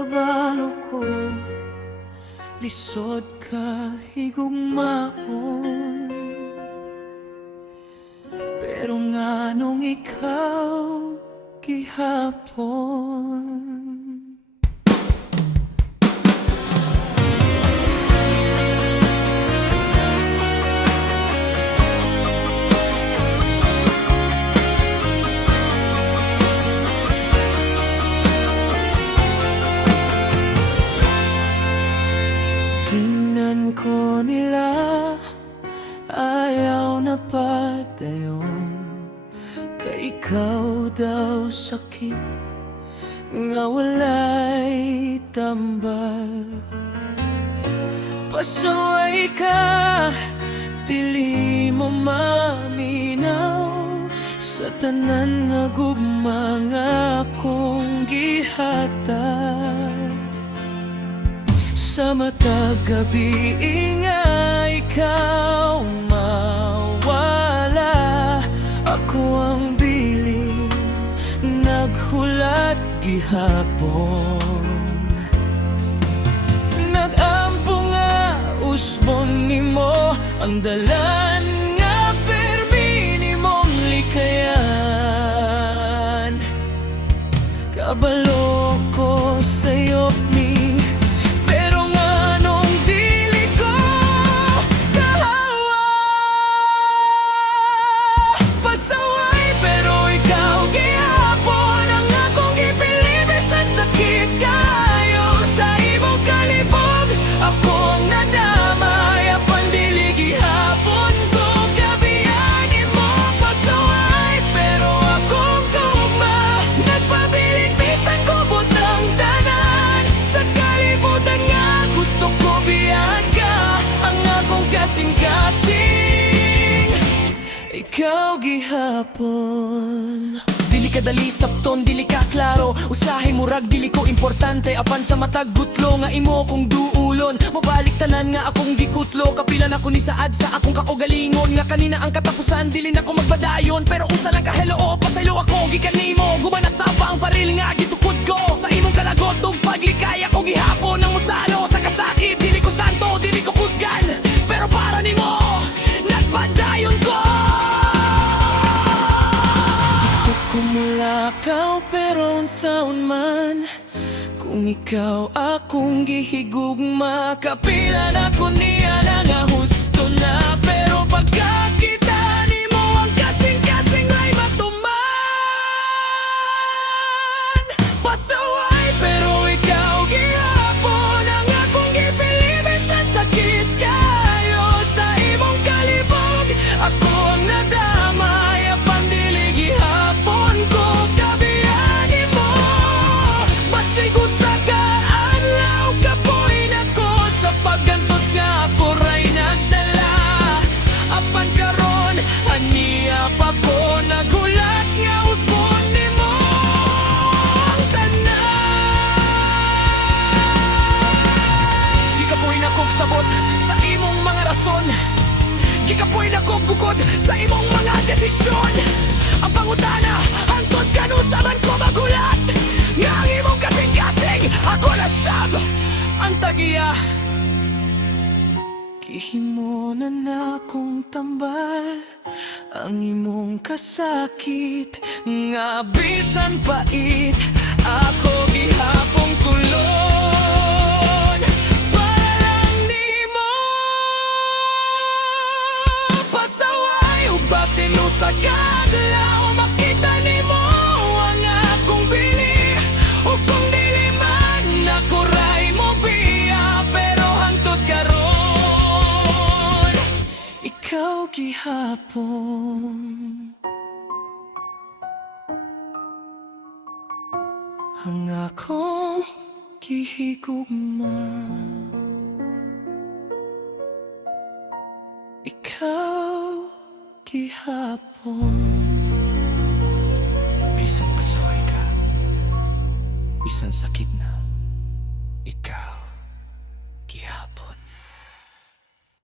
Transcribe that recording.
kabalo ko, lisod ka higugmaon. Pero nganong ikaw gihapon. Tingnan ko nila, ayaw na padayon. Kay ikaw daw sakit, nga walay tambal. Pasaway ka, dili mo maminaw sa tanan nga gugma nga akong gihatag. Sa matag gabi nga ikaw mawala, ako ang biling naghulat gihapon. Nagampo nga usbon nimo ang dalan nga permi nimong likayan. Kabalo ko sa'yo ni ikaw gihapon. Dili ka dali sapton, dili ka klaro. Usahay murag dili ko importante. Apan sa matag gutlo nga imo kong duulon. Mabalik tanan nga akong gikutlo. Kapilan ako ni saad sa akong kakogalingon. Nga kanina ang katapusan, dili na ko magbadayon. Pero usa lang ka hello, pasaylo ako gikan nimo. Gumana sa pa ang baril nga gitukod ko. Sa imong kalagot ug paglikaya ko gihapon. Ang musalo sa kasakit, dili ko santo, dili ko kusgan. Pero para nimo, nagpadayon ko. Kumulakaw pero unsaon man, kung ikaw akong gihigugma, kapilan ako niya na nga husto na. Pero pagkakita nimo ang kasing-kasing ay matuman. Pasaway pero ikaw gihapon ang akong gipilibisan. Sakit kayo sa imong kalibog, ako ang nadamay apang dili gihapon. Ako nagulat nga usbon nimo ang tanan. Gikapoy na kog sabot sa imong mga rason. Gikapoy na kog bukod sa imong mga desisyon. Ang pangutana hangtod kanusaman ko magulat. Nga ang imong kasing-kasing ako na sab ang tagiya. Gihimo na akong tambal ang imong kasakit, nga bisan pait ako gihapong tulon. Para lang nimo pasaway ug basin usa ka adlaw makita nimo ang akong bili. Ug kung dili man ako ray mo biya, pero hangtod karon ikaw gihapon ang akong gihigugma. Ikaw gihapon. Bisan pasaway ka, bisan sakit na,